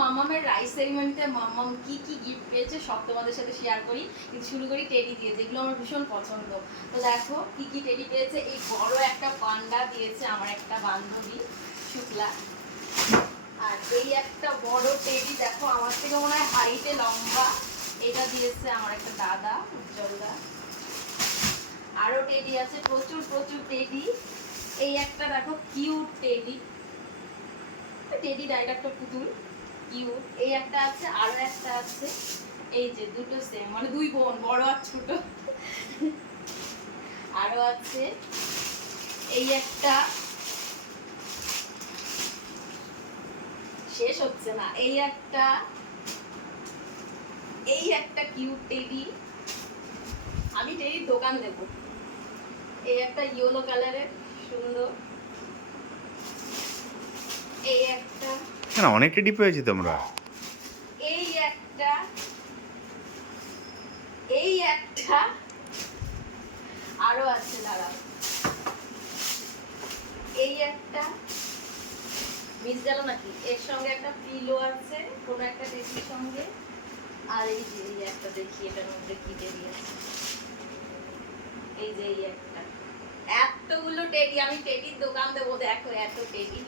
মামামের রাইস সেরিমনিতে মামাম কি কি গিফট পেয়েছে সব তোমাদের সাথে শেয়ার করি। কিন্তু শুরু করি টেডি দিয়ে, যেগুলো আমার ভীষণ পছন্দ। তো দেখো কি কি টেডি পেয়েছে। এই বড় একটা পান্ডা দিয়েছে আমার একটা বান্ধবী শুক্লা। আর এই একটা বড় টেডি, দেখো আমার থেকে মনে হয় হাইটে লম্বা, এটা দিয়েছে আমার একটা দাদা উজ্জ্বলদা। আরো টেডি আছে, প্রচুর প্রচুর টেডি। এই একটা দেখো কিউট টেডি, টেডি ডাইরেক্ট একটা পুতুল, কিউট। এই একটা আছে, আরো একটা আছে, এই যে দুটো সেম, মানে দুই বোন, বড় আর ছোট। আরো আছে এই একটা, শেষ হচ্ছে না। এই একটা কিউট টেডি, আমি টেডির দোকান দেব। এই একটা ইয়েলো কালারের সুন্দর। এই একটা, কেন অনেক টেডি পেয়েছি তোমরা? এই একটা, এই একটা, আরো আছে দাঁড়াও। এই একটা মিস গেল নাকি, এর সঙ্গে একটা পিলো আছে কোন একটা টেডির সঙ্গে। আর এই যে এই একটা, দেখি এটার মধ্যে কি টেডি আছে। এই যে এই একটা, এতগুলো টেডি, আমি টেডির দোকান দেবো। দেখো এত টেডি।